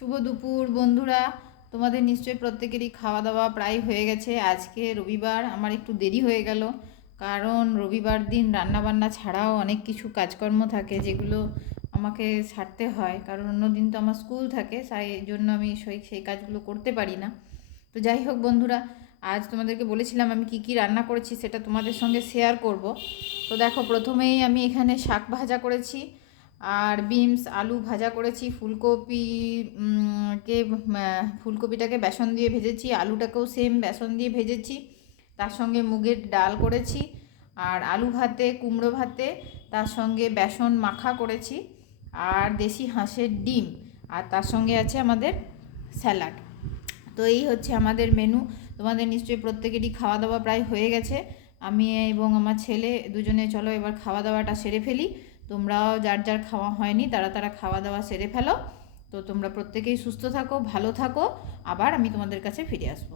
শুভ দুপুর বন্ধুরা। তোমাদের নিশ্চয়ই প্রত্যেকেরই খাওয়া দাওয়া প্রায় হয়ে গেছে। আজকে রবিবার, আমার একটু দেরি হয়ে গেল, কারণ রবিবার দিন রান্না বান্না ছাড়াও অনেক কিছু কাজকর্ম থাকে যেগুলো আমাকে ছাড়তে হয়, কারণ অন্য দিন তো আমার স্কুল থাকে, তাই জন্য আমি সেই কাজগুলো করতে পারি না। তো যাই হোক বন্ধুরা, আজ তোমাদেরকে বলেছিলাম আমি কি কি রান্না করেছি সেটা তোমাদের সঙ্গে শেয়ার করব। তো দেখো, প্রথমেই আমি এখানে শাক ভাজা করেছি, আর বিনস আলু ভাজা করেছি, ফুলকপিটাকে বেসন দিয়ে ভেজেছি, আলুটাকেও সেম বেসন দিয়ে ভেজেছি, তার সঙ্গে মুগের ডাল করেছি, আর আলু ভাতে কুমড়ো ভাতে তার সঙ্গে বেসন মাখা করেছি, আর দেশি হাঁসের ডিম, আর তার সঙ্গে আছে আমাদের স্যালাড। তো এই হচ্ছে আমাদের মেনু। তোমাদের নিশ্চয়ই প্রত্যেকেরই খাওয়া দাওয়া প্রায় হয়ে গেছে। আমি এবং আমার ছেলে দুজনে চলো এবার খাওয়া দাওয়াটা সেরে ফেলি। তোমরাও যার যার খাওয়া হয়নি তারা তারা খাওয়া দাওয়া সেরে ফেলো। তো তোমরা প্রত্যেকেই সুস্থ থাকো, ভালো থাকো। আবার আমি তোমাদের কাছে ফিরে আসবো।